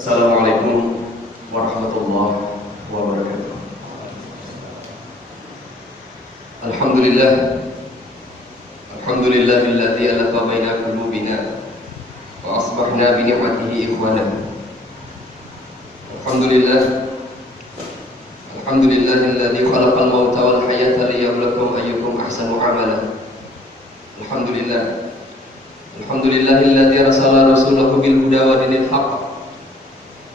Assalamualaikum warahmatullahi wabarakatuh. Alhamdulillah, alhamdulillahilladzi alaqa baina qulubina wa asbahna bi ni'matihi ikhwana. Alhamdulillahilladzi khalaqal mauta wal hayata liyabluwakum ayyukum ahsanu amala. Alhamdulillahilladzi arsala rasulahu bil huda wa dinil haqq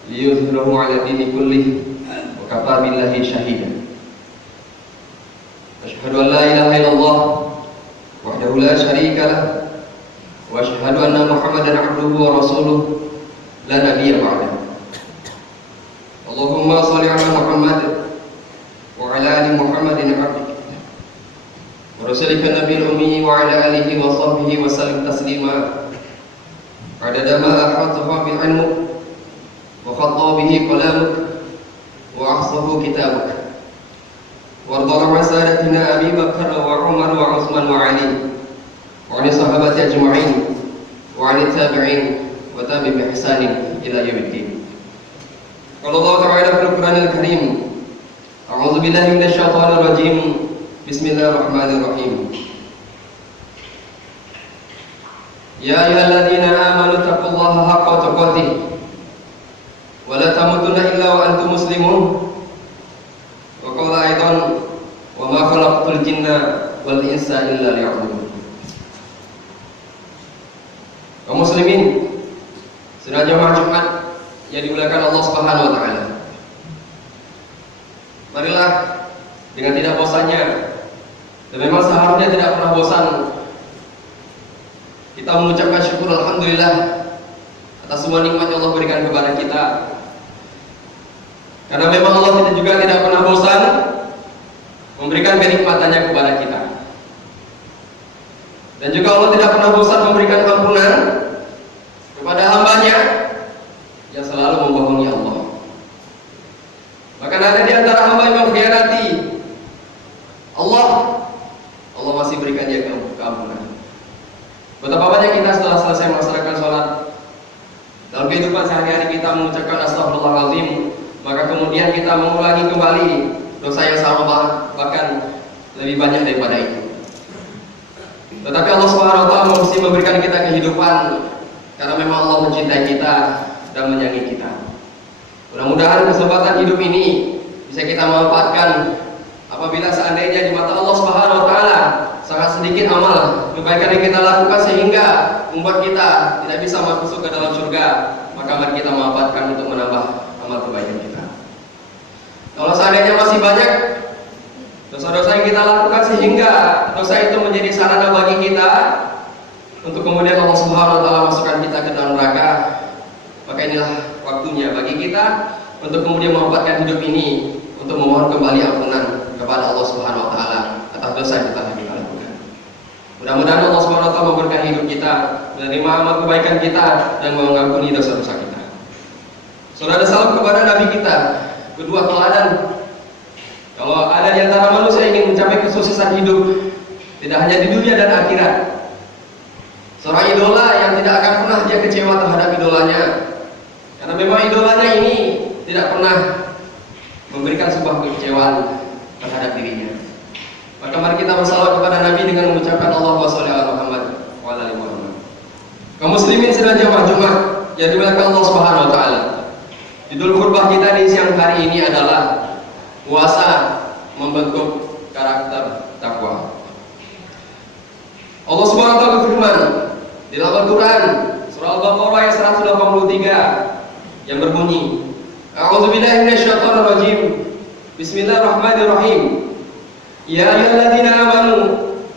liyuzhirahu 'ala dini kullihi wa kafa billahi shahida. Asyhadu an la ilaha illallah wahdahu la syarika lah wa asyhadu anna Muhammadan 'abduhu wa rasuluh la nabiyya ba'dahu. Allahumma shalli 'ala Muhammad wa 'ala ali Muhammadin 'abdik wa rasulika nabiyil ummi wa 'ala alihi wa sahbihi wa sallim taslima. Adada ma ahatahu bil 'ilm wa khatta bihi qalamuk wa ahsahu kitabuk. Warḍa 'an sadatina Abi Bakar wa Umar wa Utsman wa Ali wa 'an sahabati ajma'in wa 'an tabi'in wa tabi'in bi ihsanin ila yaumiddin. Qala Allah ta'ala fil Qur'anil Karim, a'udzu billahi minasy syaithanir rajim. Bismillahirrahmanirrahim. Ya ayyuhalladzina amanu taqullaha haqqa tuqatih wa la tamutunna illa wa antum muslimun. Wa qala aidan wa ma khalaqtul jinna wal insa illa liya'budun. Kaum muslimin, sedang jemaah Jumat yang dimuliakan Allah Subhanahu wa taala. Marilah dengan tidak bosannya, dan memang seharusnya tidak pernah bosan, kita mengucapkan syukur alhamdulillah atas semua nikmat yang Allah berikan kepada kita. Karena memang Allah juga tidak pernah bosan memberikan kenikmatannya kepada kita. Dan juga Allah tidak pernah bosan memberikan ampunan kepada hambanya yang selalu membohongi Allah. Bahkan ada di antara hamba yang mengkhianati Allah, Allah masih berikan dia keampunan. Betapa banyak kita setelah selesai melaksanakan sholat, dalam kehidupan sehari-hari kita mengucapkan astagfirullahaladzim, maka kemudian kita mengulangi kembali dosa yang sama, bahkan lebih banyak daripada itu. Tetapi Allah Subhanahu wa taala mesti memberikan kita kehidupan karena memang Allah mencintai kita dan menyayangi kita. Mudah-mudahan kesempatan hidup ini bisa kita manfaatkan apabila seandainya di mata Allah Subhanahu wa taala sangat sedikit amal kebaikan yang kita lakukan sehingga membuat kita tidak bisa masuk ke dalam surga, maka mari kita manfaatkan untuk menambah amal kebaikan kita. Kalau seandainya masih banyak dosa-dosa yang kita lakukan sehingga dosa itu menjadi sarana bagi kita untuk kemudian Allah Subhanahu wa taala masukkan kita ke dalam neraka, maka inilah waktunya bagi kita untuk kemudian memanfaatkan hidup ini untuk memohon kembali ampunan kepada Allah Subhanahu wa taala atas dosa yang telah kita lakukan. Mudah-mudahan Allah Subhanahu wa taala memberikan hidup kita, menerima amal kebaikan kita dan mengampuni dosa-dosa kita. Saudara salam kepada Nabi kita, kedua teladan. Kalau ada di antara manusia ingin mencapai kesuksesan hidup, tidak hanya di dunia dan akhirat, seorang idola yang tidak akan pernah dia kecewa terhadap idolanya, karena memang idolanya ini tidak pernah memberikan sebuah kekecewaan terhadap dirinya. Maka mari kita bersalawat kepada Nabi dengan mengucapkan Allahumma shalli ala Muhammad wa ala ali Muhammad. Kaum muslimin sedang jemaah Jumat yang dimuliakan Allah Subhanahu wa taala. Judul khutbah kita di siang hari ini adalah puasa membentuk karakter takwa. Allah Subhanahu wa taala berfirman di dalam Al-Qur'an surah Al-Baqarah ayat 183 yang berbunyi, A'udzu billahi minasyaitonir rajim. Bismillahirrahmanirrahim. Ya ayyuhalladzina amanu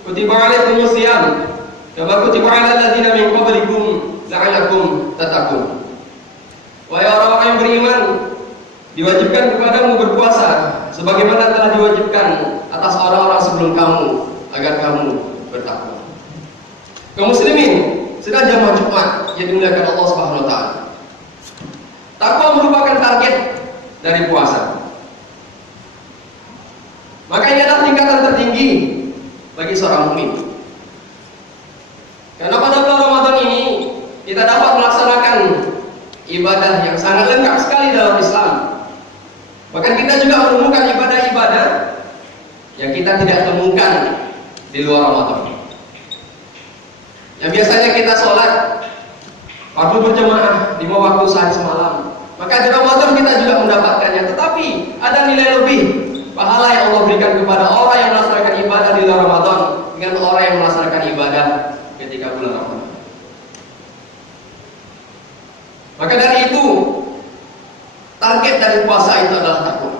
kutiba 'alaikumus shiyam kama kutiba 'alal ladzina min qablikum la'allakum tattaqun. Wahai orang-orang yang beriman, diwajibkan kepadamu berpuasa sebagaimana telah diwajibkan atas orang-orang sebelum kamu agar kamu bertakwa. Kaum muslimin, sedang jamaah Jumat yang dimuliakan Allah Subhanahu wa taala. Takwa merupakan target dari puasa. Maka ini adalah tingkatan tertinggi bagi seorang mukmin. Karena pada bulan Ramadan ini kita dapat melaksanakan ibadah yang sangat lengkap sekali dalam Islam. Bahkan kita juga menemukan ibadah-ibadah yang kita tidak temukan di luar Ramadan. Yang biasanya kita sholat waktu berjemaah 5 waktu sehari semalam, maka di Ramadan kita juga mendapatkannya. Tetapi ada nilai lebih pahala yang Allah berikan kepada orang yang melaksanakan ibadah di luar Ramadan dengan orang yang melaksanakan ibadah ketika bulan Ramadan. Maka dari itu, target dari puasa itu adalah takwa.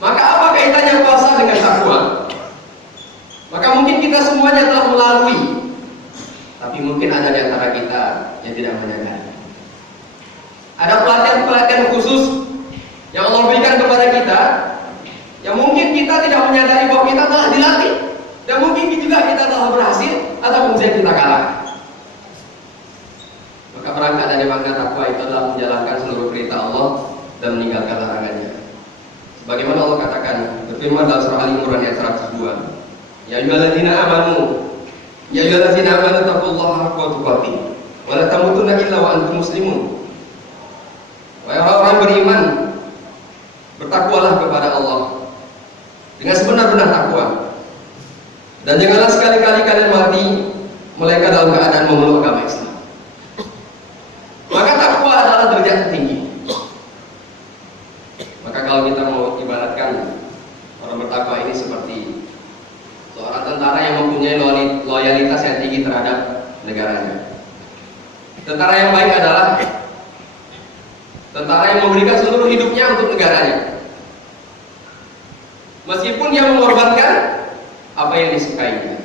Maka apa kaitannya puasa dengan takwa? Maka mungkin kita semuanya telah melalui, tapi mungkin ada di antara kita yang tidak menyadari. Ada pelatihan-pelatihan khusus yang Allah berikan kepada kita, yang mungkin kita tidak menyadari bahwa kita telah dilatih, dan mungkin juga kita telah berhasil atau kemudian kita kalah. Maka berangkat dari makna takwa itu adalah menjalankan seluruh perintah Allah dan meninggalkan larangannya. Sebagaimana Allah katakan berfirman dalam surah Al-Imran ayat 102, Ya ayyuhalladzina amanu taqullaha haqqa tuqatih wa la tamutunna illa wa antum muslimun. Wahai orang beriman, bertakwalah kepada Allah dengan sebenar-benar takwa, dan janganlah sekali-kali kalian mati melainkan dalam keadaan memeluk agama Islam. Maka takwa adalah derajat tertinggi. Maka kalau kita mau ibaratkan orang bertakwa ini seperti seorang tentara yang mempunyai loyalitas yang tinggi terhadap negaranya. Tentara yang baik adalah tentara yang memberikan seluruh hidupnya untuk negaranya, meskipun dia mengorbankan apa yang disukainya,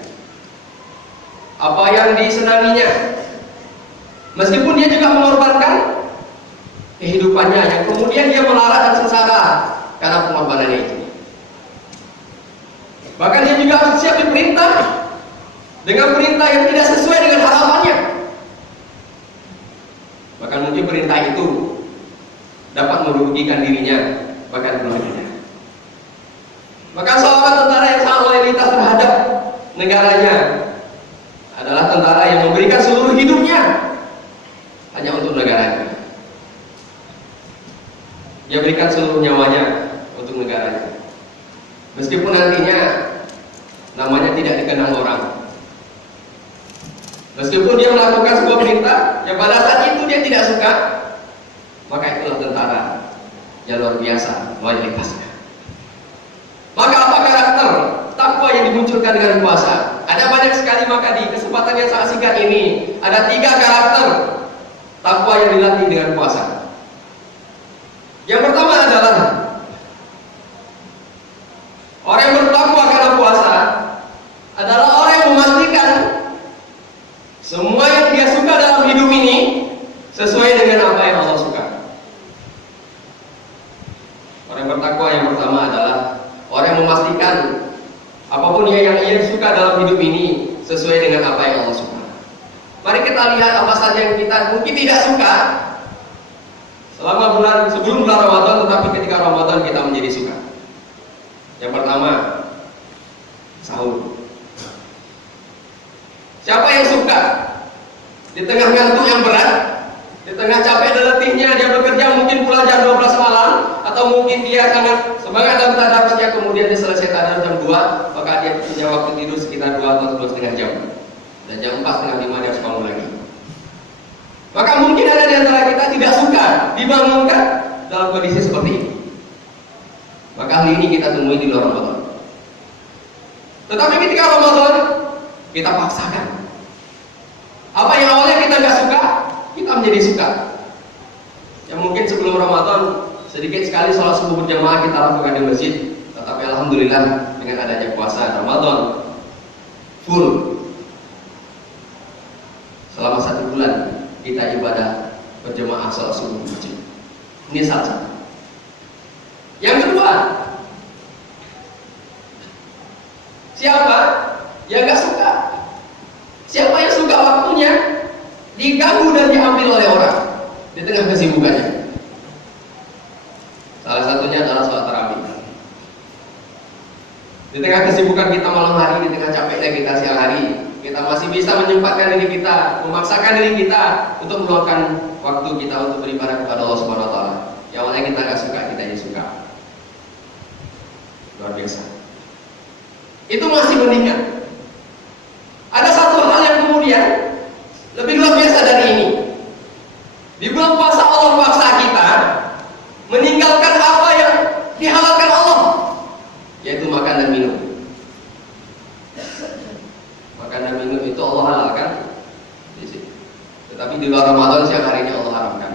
apa yang disenanginya, meskipun dia juga mengorbankan kehidupannya yang kemudian dia melarat dan sengsara karena pengorbanannya itu. Bahkan dia juga harus siap diperintah dengan perintah yang tidak sesuai dengan harapannya. Bahkan mungkin perintah itu dapat merugikan dirinya, bahkan keluarganya. Maka seorang tentara yang sangat loyalitas terhadap negaranya adalah tentara yang memberikan seluruh hidupnya hanya untuk negaranya. Dia berikan seluruh nyawanya untuk negaranya, meskipun nantinya namanya tidak dikenal orang. Meskipun dia melakukan sebuah perintah yang pada saat itu dia tidak suka, maka itulah tentara yang luar biasa loyalitasnya. Maka apa karakter takwa yang dimunculkan dengan puasa? Ada banyak sekali, maka di kesempatan yang sangat singkat ini ada 3 karakter takwa yang dilatih dengan puasa. Yang pertama adalah orang yang bertakwa karena puasa adalah orang yang memastikan semua yang dia suka dalam hidup ini sesuai dengan apa yang Allah suka. Orang yang bertakwa yang pertama adalah orang yang memastikan apapun yang ia suka dalam hidup ini sesuai dengan apa yang Allah suka. Mari kita lihat apa saja yang kita mungkin tidak suka selama sebelum bulan Ramadan, tetapi ketika Ramadan kita menjadi suka. Yang pertama, sahur. Siapa yang suka di tengah ngantuk yang berat, di tengah capek dan letihnya dia bekerja mungkin pulang jam 12 malam, atau mungkin dia sangat semangat dalam tadarusnya, kemudian dia selesai tadarus jam 2, maka dia punya waktu tidur sekitar 2 atau 2,5 jam, dan jam 4 setengah 5 dia harus bangun lagi. Maka mungkin ada di antara kita tidak suka dibangunkan dalam kondisi seperti ini. Maka hal ini kita temui di luar Ramadan. Tetapi ketika Ramadan kita paksakan. Apa yang awalnya kita nggak suka, kita menjadi suka. Yang mungkin sebelum Ramadan sedikit sekali sholat subuh berjamaah kita lakukan di masjid, tetapi alhamdulillah dengan adanya puasa Ramadan full selama 1 bulan kita ibadah berjamaah sholat subuh di masjid. Ini salah satu. Yang kedua, siapa yang nggak suka? Siapa yang suka waktunya diganggu dan diambil oleh orang di tengah kesibukannya? Salah satunya adalah sholat tarawih. Di tengah kesibukan kita malam hari, di tengah capeknya kita siang hari, kita masih bisa menyempatkan diri kita, memaksakan diri kita untuk meluangkan waktu kita untuk beribadah kepada Allah Subhanahu wa taala. Yang awalnya kita nggak suka, kita jadi suka. Luar biasa. Itu masih mendingan. Ada satu hal yang kemudian lebih luar biasa dari ini. Di bulan puasa Allah paksa kita meninggalkan apa yang dihalalkan Allah, yaitu makan dan minum. Makan dan minum itu Allah halalkan di sini. Tetapi di luar Ramadan siang hari ini Allah haramkan.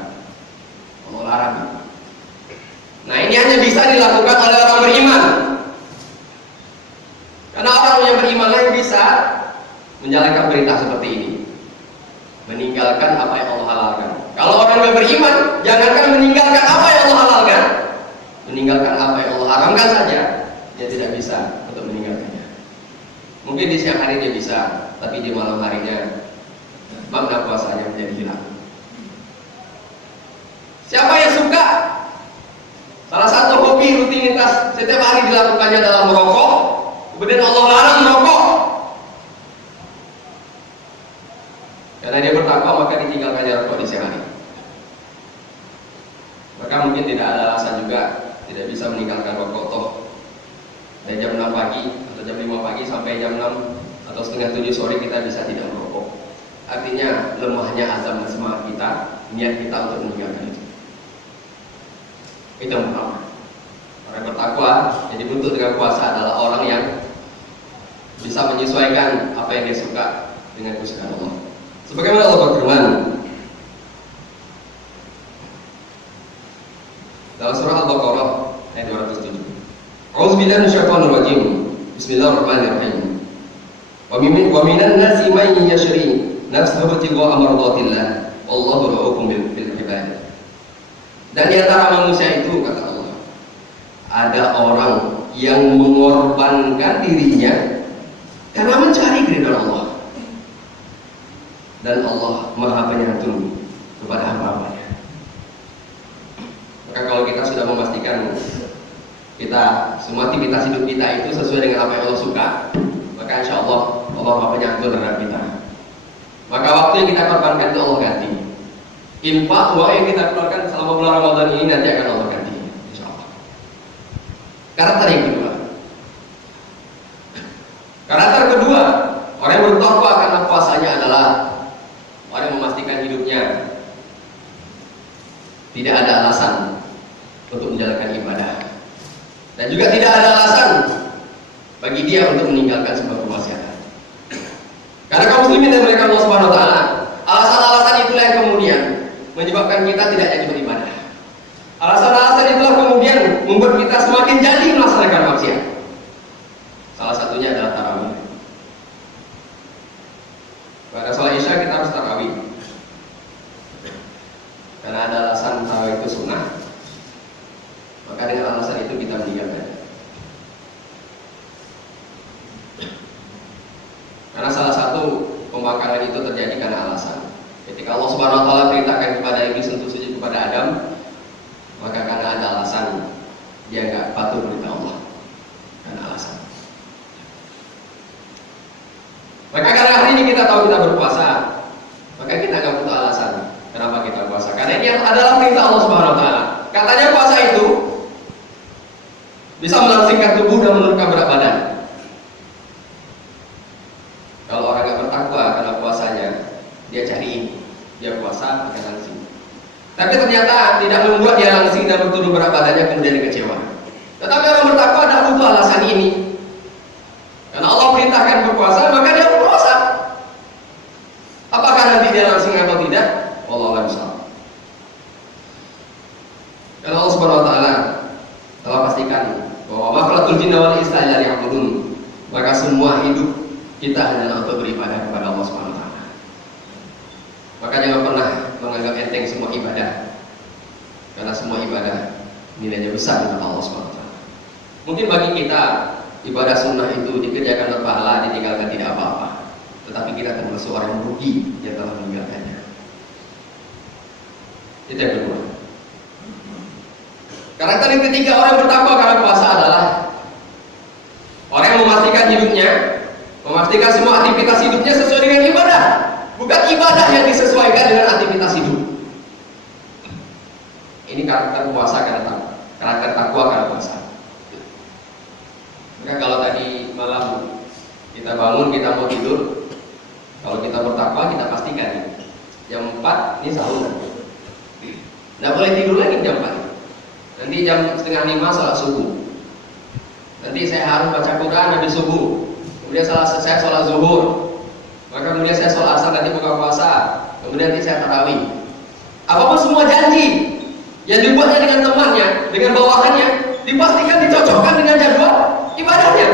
Allah larang. Nah, ini hanya bisa dilakukan oleh orang beriman. Karena orang yang beriman yang bisa menjalankan perintah seperti ini, meninggalkan apa yang Allah halalkan. Kalau orang yang beriman, jangankan meninggalkan apa yang Allah halalkan, meninggalkan apa yang Allah haramkan saja, dia tidak bisa untuk meninggalkannya. Mungkin di siang hari dia bisa, tapi di malam harinya makna puasanya menjadi hilang. Siapa yang suka salah satu hobi rutinitas setiap hari dilakukannya adalah merokok, kemudian Allah larang merokok, karena dia bertakwa maka ditinggalkannya rokok di siang hari. Maka mungkin tidak ada alasan juga tidak bisa meninggalkan rokok toh. Dari jam 6 pagi atau jam 5 pagi sampai jam 6 atau setengah 7 sore kita bisa tidak merokok. Artinya lemahnya azam dan semangat kita, niat kita untuk meninggalkan itu. Itu yang pertama. Orang bertakwa yang dibentuk dengan puasa adalah orang yang bisa menyesuaikan apa yang dia suka dengan kesukaan Allah. Sebagaimana Allah berfirman dalam surah Al-Baqarah ayat 207. A'udzubillahi minasyaitonir rajim. Bismillahirrahmanirrahim. Wa minan nasi man yashri nafsahu ibtigha'a mardatillah wallahu ra'ufun bil ibad. Dan di antara manusia itu, kata Allah, ada orang yang mengorbankan dirinya karena mencari keridhaan Allah. Dan Allah Maha Penyantun kepada hamba-hambanya. Maka kalau kita sudah memastikan kita semua aktivitas hidup kita itu sesuai dengan apa yang Allah suka, maka insya Allah Allah Maha Penyantun terhadap kita. Maka waktu yang kita korbankan itu Allah ganti. Infak uang yang kita keluarkan selama bulan Ramadan ini nanti akan Allah ganti, insya Allah. Karakter yang kedua. Karakter kedua, orang yang bertakwa karena puasanya adalah orang yang memastikan hidupnya tidak ada alasan untuk menjalankan ibadah, dan juga tidak ada alasan bagi dia untuk meninggalkan sebuah kemaksiatan. Karena kaum muslimin dan mereka Allah Subhanahu wa taala, alasan-alasan itulah yang kemudian menyebabkan kita tidak jadi beribadah. Alasan-alasan itulah kemudian membuat kita semakin jadi melaksanakan maksiat. Salah satunya adalah tarawih. Pada sholat isya kita harus tarawih, karena ada alasan tarawih itu sunnah. Maka dengan alasan itu kita meninggalkan. Karena salah satu pembakaran itu terjadi karena alasan. Ketika Allah Subhanahu wa taala perintahkan kepada iblis untuk sujud kepada Adam, maka karena ada alasan dia enggak patuh perintah Allah. Karena alasan. Maka karena hari ini kita tahu kita berpuasa, maka kita enggak butuh alasan kenapa kita puasa. Karena ini adalah perintah Allah Subhanahu wa taala. Katanya puasa itu bisa melangsingkan tubuh dan menurunkan berat badan. Kalau orang enggak bertakwa karena puasanya, dia cari ini, dia puasa akan langsing. Tapi ternyata tidak membuat dia langsing dan berturun berat badannya kemudian kecewa. Tetapi orang bertakwa tidak butuh alasan ini. Karena Allah perintahkan berpuasa, maka dia berpuasa. Apakah nanti dia langsing atau tidak? Wallahu a'lam. Karena Allah Subhanahu wa taala telah pastikan bahwa ma khalaqtul jinna wal insa illa liya'budun. Maka semua hidup kita hanya untuk beribadah kepada Allah Subhanahu wa taala. Maka jangan pernah menganggap enteng semua ibadah, karena semua ibadah nilainya besar di mata Allah Subhanahu wa taala. Mungkin bagi kita ibadah sunnah itu dikerjakan berpahala, ditinggalkan tidak apa-apa. Tetapi kita termasuk orang yang rugi yang telah meninggalkannya. Itu yang kedua. Karakter yang ketiga orang yang bertakwa karena puasa adalah orang yang memastikan hidupnya, memastikan semua aktivitas hidupnya sesuai dengan ibadah, bukan ibadah yang disesuaikan dengan aktivitas hidup. Ini karakter puasa karakter takwa karena puasa. Maka kalau tadi malam kita bangun, kita mau tidur, kalau kita bertakwa kita pastikan jam 4 ini sahur. Nggak boleh tidur lagi jam 4. Nanti jam setengah 5 sholat subuh. Nanti saya harus baca Quran habis subuh. Kemudian saya sholat zuhur. Maka kemudian saya sholat asar, nanti buka puasa. Kemudian nanti saya tarawih. Apapun semua janji yang dibuatnya dengan temannya, dengan bawahannya, dipastikan dicocokkan dengan jadwal ibadahnya.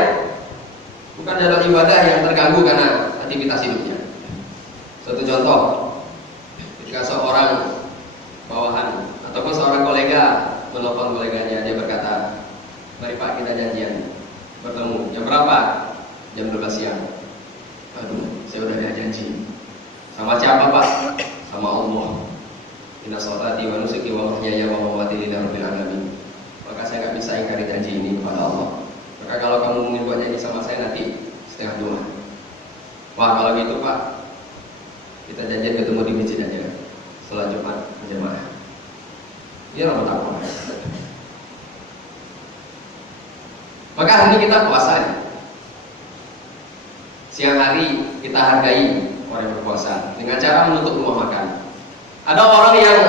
Bukan jadwal ibadah yang terganggu karena aktivitas hidupnya. Satu contoh, ketika seorang bawahan ataupun seorang kolega menelpon koleganya, dia berkata, mari Pak kita janjian bertemu jam berapa? Jam 12 siang. Aduh, saya udah ada janji. Sama siapa Pak? Sama Allah. Inna sholati wa nusuki wa mahyaya wa mamati lillahi rabbil alamin. Maka saya nggak bisa ingkari janji ini kepada Allah. Maka kalau kamu ingin buat janji sama saya nanti setengah 2. Wah kalau gitu Pak, kita janjian ketemu di masjid aja. Sholat Jumat berjamaah. Ini orang takwa. Maka hari ini kita puasa. Siang hari kita hargai orang yang berpuasa dengan cara menutup rumah makan. Ada orang yang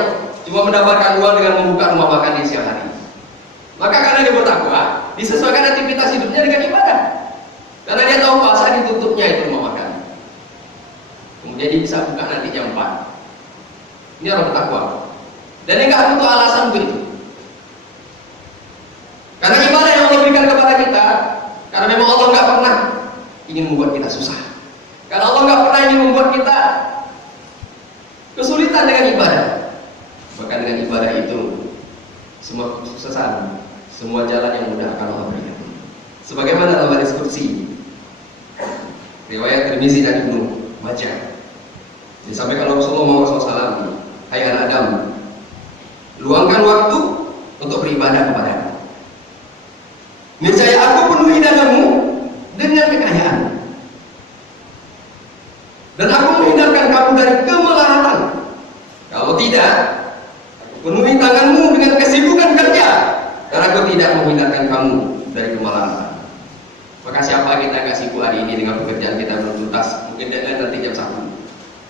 cuma mendapatkan uang dengan membuka rumah makan di siang hari. Maka karena dia bertakwa, disesuaikan aktivitas hidupnya dengan ibadah. Karena dia tahu puasa ditutupnya itu rumah makan. Kemudian dia bisa buka nanti jam 4. Ini orang bertakwa. Dan dia nggak butuh alasan untuk itu. Karena ibadah yang Allah berikan kepada kita, karena memang Allah nggak pernah ingin membuat kita susah. Karena Allah nggak pernah ingin membuat kita kesulitan dengan ibadah. Maka dengan ibadah itu semua kesuksesan, semua jalan yang mudah akan Allah berikan. Sebagaimana dalam hadis qudsi riwayat Tirmizi dan Ibnu Majah, disampaikan Rasulullah SAW, hai anak Adam, luangkan waktu untuk beribadah kepadaku. Niscaya aku penuhi dadamu dengan kekayaan, dan aku menghindarkan kamu dari kemelaratan. Kalau tidak, aku penuhi tanganmu dengan kesibukan kerja, dan aku tidak menghindarkan kamu dari kemelaratan. Maka siapa kita nggak sibuk hari ini dengan pekerjaan kita belum tuntas, mungkin deadline nanti jam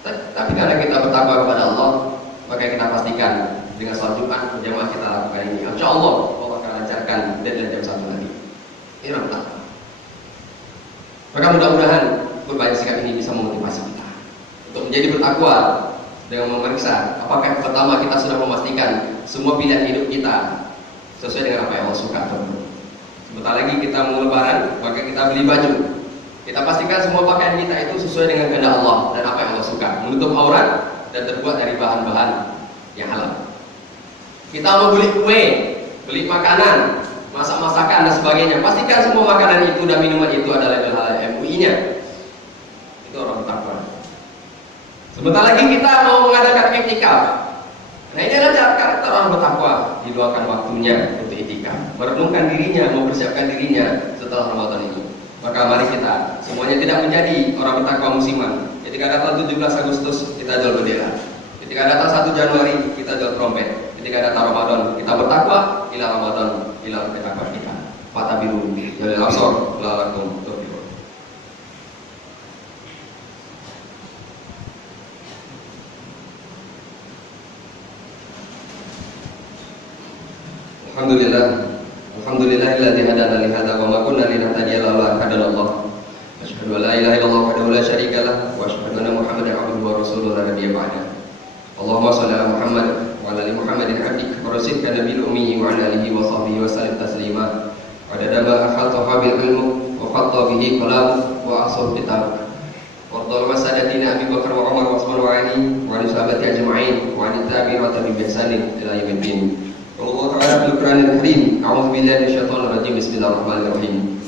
1. Tapi karena kita bertakwa kepada Allah, maka kita pastikan dengan sholat Jumat berjamaah kita lakukan ini. Insya Allah akan lancarkan deadline jam 1 nanti. Ini ramadan. Maka mudah-mudahan perubahan sikap ini bisa memotivasi kita untuk menjadi bertakwa dengan memeriksa apakah pertama kita sudah memastikan semua pilihan hidup kita sesuai dengan apa yang Allah suka. Sebentar lagi kita mau lebaran, maka kita beli baju. Kita pastikan semua pakaian kita itu sesuai dengan kehendak Allah dan apa yang Allah suka, menutup aurat dan terbuat dari bahan-bahan yang halal. Kita mau beli kue, beli makanan, masak-masakan dan sebagainya. Pastikan semua makanan itu dan minuman itu adalah halal MUI-nya. Itu orang bertakwa. Sebentar lagi kita mau mengadakan iktikaf. Nah ini adalah karakter orang bertakwa, diluangkan waktunya untuk iktikaf, merenungkan dirinya, mempersiapkan dirinya setelah Ramadan itu. Maka mari kita semuanya tidak menjadi orang bertakwa musiman. Ketika datang 17 Agustus kita jual bendera. Ketika datang 1 Januari kita jual trompet. Ketika datang Ramadan kita bertakwa, ila Ramadan ila bertakwa kita. Fatabiru jalil absor lalakum tuflihun. Alhamdulillahilladzi hadana li hadza wa ma kunna linahtadiya laula an hadana Allah. Asyhadu an la ilaha illallah wahdahu la syarika lah wa asyhadu anna Muhammadan abduhu wa rasuluhu la nabiyya ba'da. Allahumma shalli ala Muhammad wa ala ali Muhammadin abdika wa rasulika nabiyil ummi wa ala alihi wa sahbihi wa sallim taslima. Wa dadama akhadha bil ilmu wa qatta bihi qalam wa asal kitab. Warḍal masadatina Abi Bakar wa Umar wa Utsman wa Ali wa ali sahabati ajma'in wa ali tabi'in bi ihsanin ila yaumiddin. Allah Ta'ala fil Qur'anil Karim, a'udzu billahi minasyaitonir rajim, bismillahirrahmanirrahim.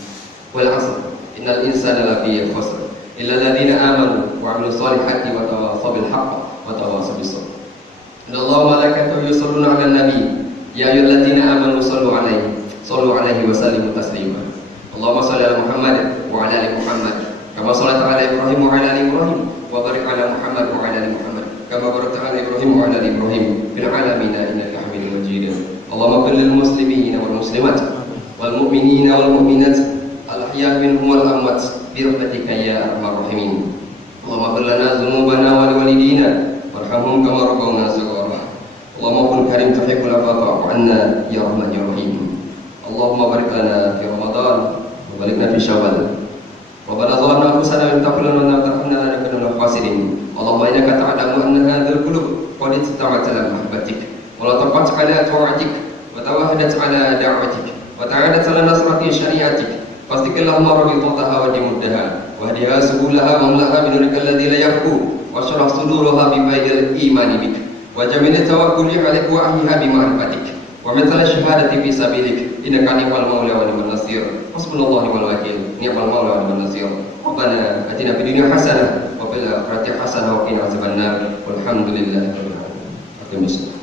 Wal 'asr, innal insana lafi khusr, illa alladziina aamanu wa 'amilus shaalihati wa tawassaw bil haqq wa tawassaw bis sabr. Innallaha wa malaikatahu yusholluna 'alan nabi, ya ayyuhalladziina aamanu shallu 'alaihi wa sallimu taslima. Allahumma shalli 'ala Muhammad wa 'ala ali Muhammad, kama shallaita 'ala Ibrahim wa 'ala ali Ibrahim, wa barik 'ala Muhammad wa 'ala ali Muhammad, kama barakta 'ala Ibrahim wa 'ala ali Ibrahim fil 'alamin innaka Hamidum Majid. lil muslimina wal muslimat wal mu'minina wal mu'minat al-ahya minhum wal amwat bi rahmatika ya arhamar rahimin. Allahumma ighfir lana dzunubana wa liwalidina warhamhum kama rabbawna shaghara. Allahumma kun karim tuhibbul afwa fa'fu 'anna ya rahman ya rahim. Allahumma barik lana fi Ramadan wa barik lana fi Syawal. Rabbana zalamna anfusana wa in taghfir lana wa tarhamna lanakunanna minal khasirin. Allahumma innaka ta'lamu anna hadhal qulub qad istama'at ala mahabbatik wa la taqat ala ta'atik wa tawahadat ala da'watik wa ta'adat ala nasrati syari'atik. Fastikallahumma rabitataha wa dimuddaha wa hadiha subulaha mamlaha min nurika alladhi la yahku wa syrah suduraha bi baydil imani bik wa jamil tawakkuli 'alaika wa ahliha bi ma'rifatik wa min shahadati fi sabilik innaka ni'mal maula wa ni'mal nasir. Hasbunallahu wa ni'mal wakil ni'mal maula wa ni'mal nasir. Rabbana atina fid dunya hasanah wa fil akhirati hasanah wa qina adzabannar. Walhamdulillahi rabbil alamin.